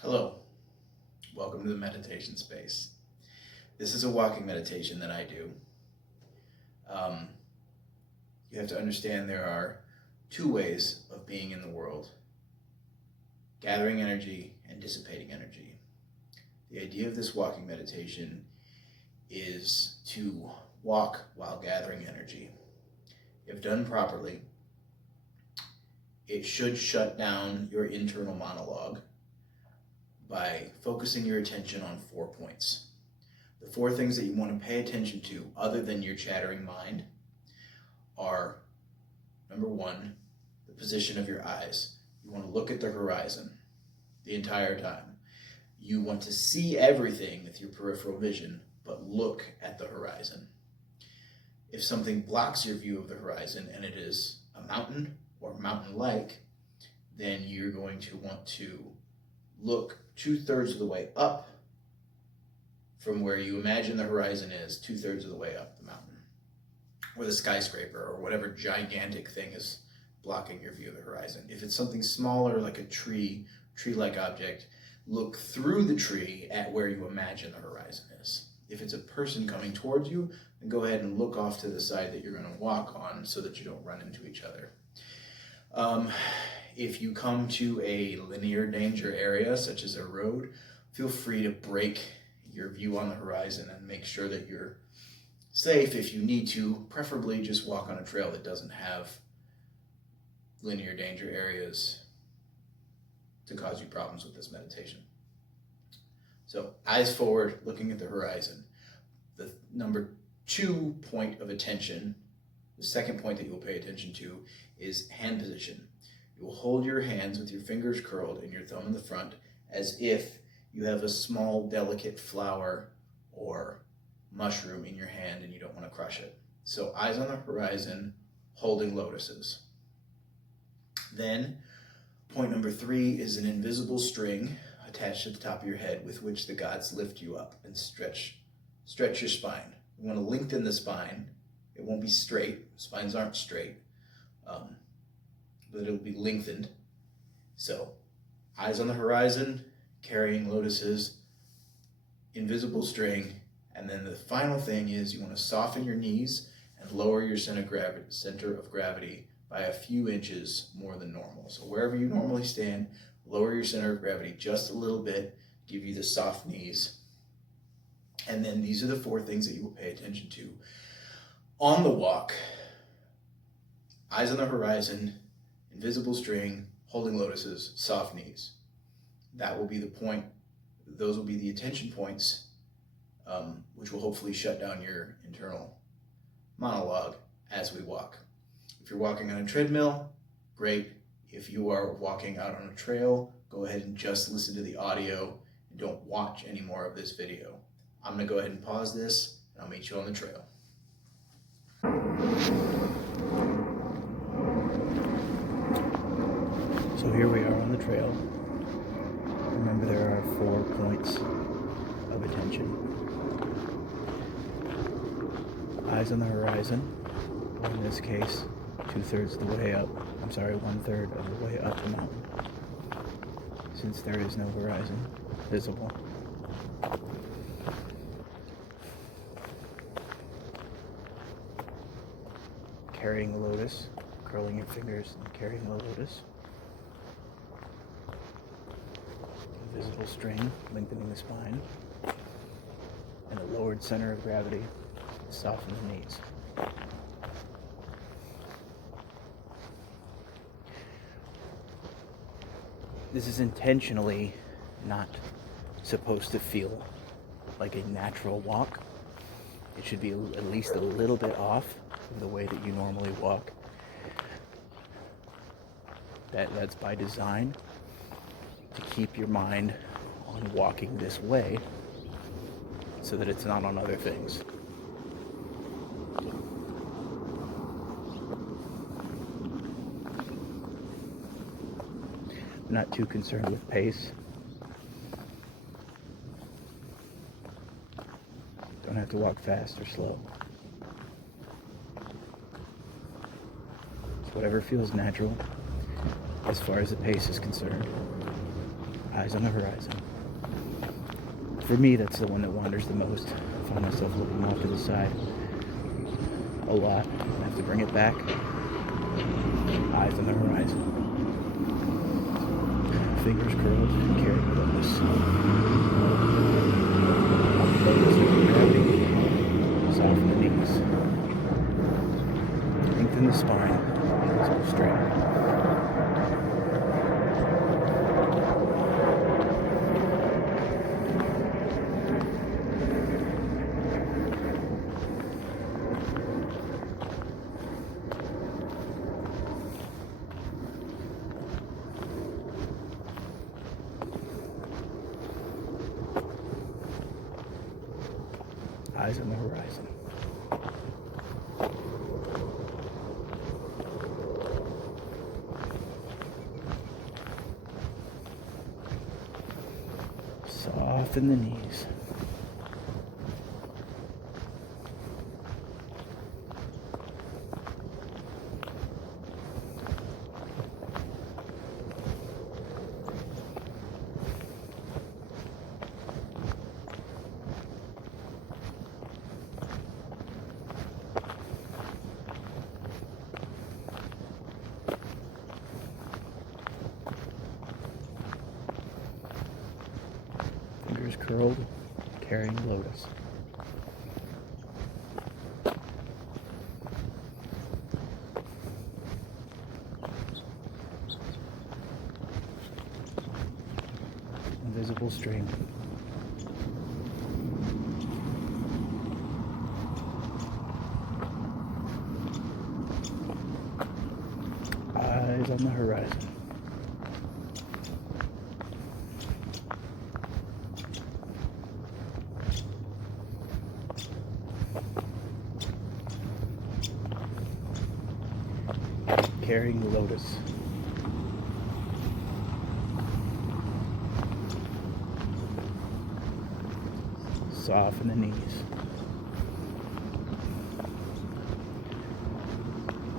Hello, welcome to the meditation space. This is a walking meditation that I do. You have to understand there are two ways of being in the world: gathering energy and dissipating energy. The idea of this walking meditation is to walk while gathering energy. If done properly, it should shut down your internal monologue by focusing your attention on 4 points. The 4 things that you want to pay attention to, other than your chattering mind, are: number 1, the position of your eyes. You want to look at the horizon the entire time. You want to see everything with your peripheral vision, but look at the horizon. If something blocks your view of the horizon and it is a mountain or mountain-like, then you're going to want to look 2/3 of the way up from where you imagine the horizon is, 2/3 of the way up the mountain, or the skyscraper, or whatever gigantic thing is blocking your view of the horizon. If it's something smaller, like a tree-like object, look through the tree at where you imagine the horizon is. If it's a person coming towards you, then go ahead and look off to the side that you're going to walk on so that you don't run into each other. If you come to a linear danger area, such as a road, feel free to break your view on the horizon and make sure that you're safe. If you need to, preferably just walk on a trail that doesn't have linear danger areas to cause you problems with this meditation. So, eyes forward, looking at the horizon. The number 2 point of attention, the second point that you will pay attention to, is hand position. You will hold your hands with your fingers curled and your thumb in the front, as if you have a small, delicate flower or mushroom in your hand and you don't want to crush it. So eyes on the horizon, holding lotuses. Then, point number 3 is an invisible string attached to the top of your head with which the gods lift you up and stretch your spine. You want to lengthen the spine. It won't be straight. Spines aren't straight. But it'll be lengthened. So, eyes on the horizon, carrying lotuses, invisible string, and then the final thing is you want to soften your knees and lower your center of gravity by a few inches more than normal. So wherever you normally stand, lower your center of gravity just a little bit, give you the soft knees. And then these are the 4 things that you will pay attention to on the walk: eyes on the horizon, invisible string, holding lotuses, soft knees. That will be the point. Those will be the attention points, which will hopefully shut down your internal monologue as we walk. If you're walking on a treadmill, great. If you are walking out on a trail, go ahead and just listen to the audio and don't watch any more of this video. I'm going to go ahead and pause this, and I'll meet you on the trail. So here we are on the trail. Remember, there are 4 points of attention. Eyes on the horizon, or in this case, 2/3 of the way up. 1/3 of the way up the mountain, since there is no horizon visible. Carrying a lotus, curling your fingers and carrying the lotus. Invisible string, lengthening the spine. And a lowered center of gravity, soften the knees. This is intentionally not supposed to feel like a natural walk. It should be at least a little bit off from the way that you normally walk. That's by design, to keep your mind on walking this way so that it's not on other things. I'm not too concerned with pace. Don't have to walk fast or slow. It's whatever feels natural as far as the pace is concerned. Eyes on the horizon. For me, that's the one that wanders the most. I find myself looking off to the side a lot. I have to bring it back. Eyes on the horizon. Fingers curled, carrying lotus. Lotus with gravity. Soften the knees. Lengthen the spine. Hands go straight. Eyes on the horizon. Soften the knees. Fingers curled, carrying lotus. Invisible string. Eyes on the horizon. Carrying the lotus. Soften the knees.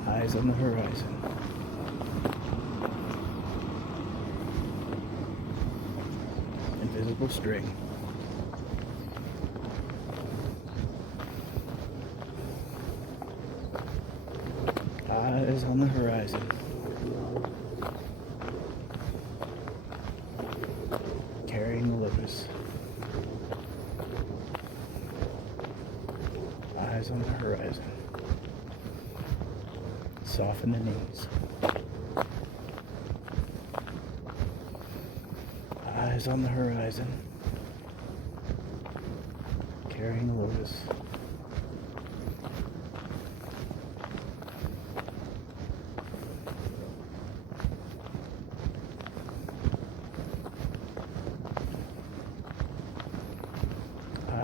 Eyes on the horizon. Invisible string. Eyes on the horizon. Carrying the lotus. Eyes on the horizon. Soften the knees. Eyes on the horizon. Carrying the lotus.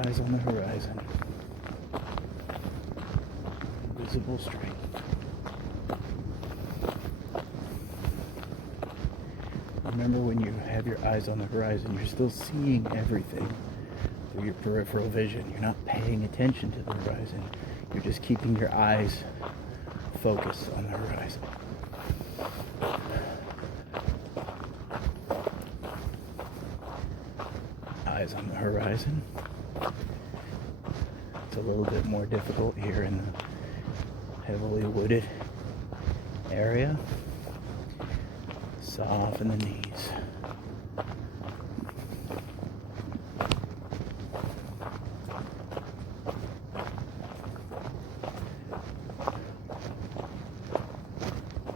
Eyes on the horizon. Visible string. Remember, when you have your eyes on the horizon, you're still seeing everything through your peripheral vision. You're not paying attention to the horizon. You're just keeping your eyes focused on the horizon. Eyes on the horizon. It's a little bit more difficult here in the heavily wooded area. Soften the knees.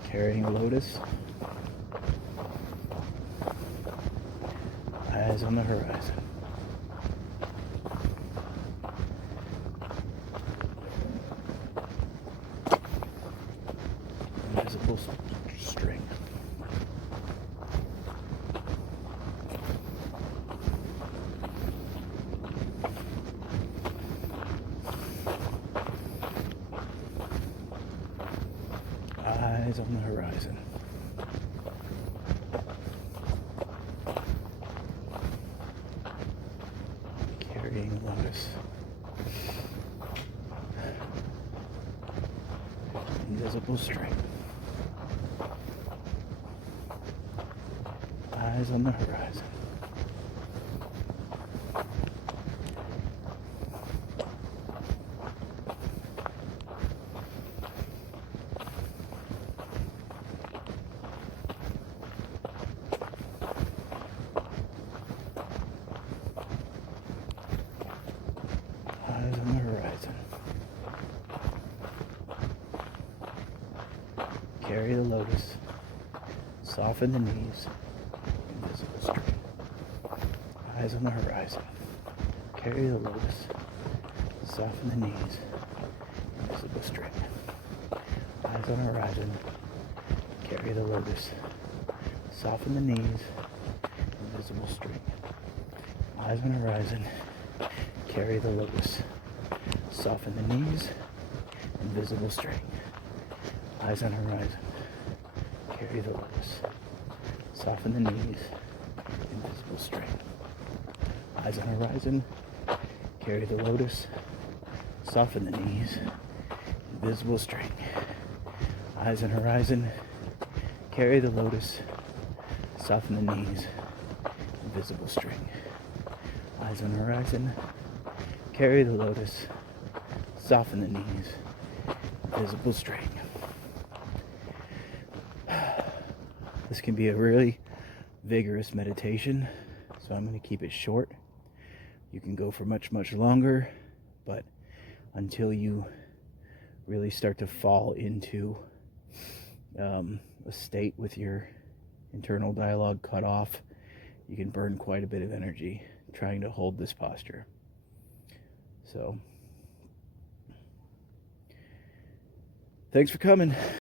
Carrying a lotus. Eyes on the horizon. Invisible string. Eyes on the horizon. Carrying lotus. Invisible string. Eyes on the horizon. Carry the lotus. Soften the knees. Invisible string. Eyes on the horizon. Carry the lotus. Soften the knees. Invisible string. Eyes on the horizon. Carry the lotus. Soften the knees. Invisible string. Eyes on the horizon. Carry the lotus. Soften the knees. Invisible string. Eyes on horizon. Carry the lotus. Soften the knees. Invisible string. Eyes on horizon. Carry the lotus. Soften the knees. Invisible string. Eyes on horizon. Carry the lotus. Soften the knees. Invisible string. Eyes on horizon. Carry the lotus. Soften the knees. Invisible string. This can be a really vigorous meditation, so I'm going to keep it short. You can go for much, much longer, but until you really start to fall into a state with your internal dialogue cut off, you can burn quite a bit of energy trying to hold this posture. So, thanks for coming.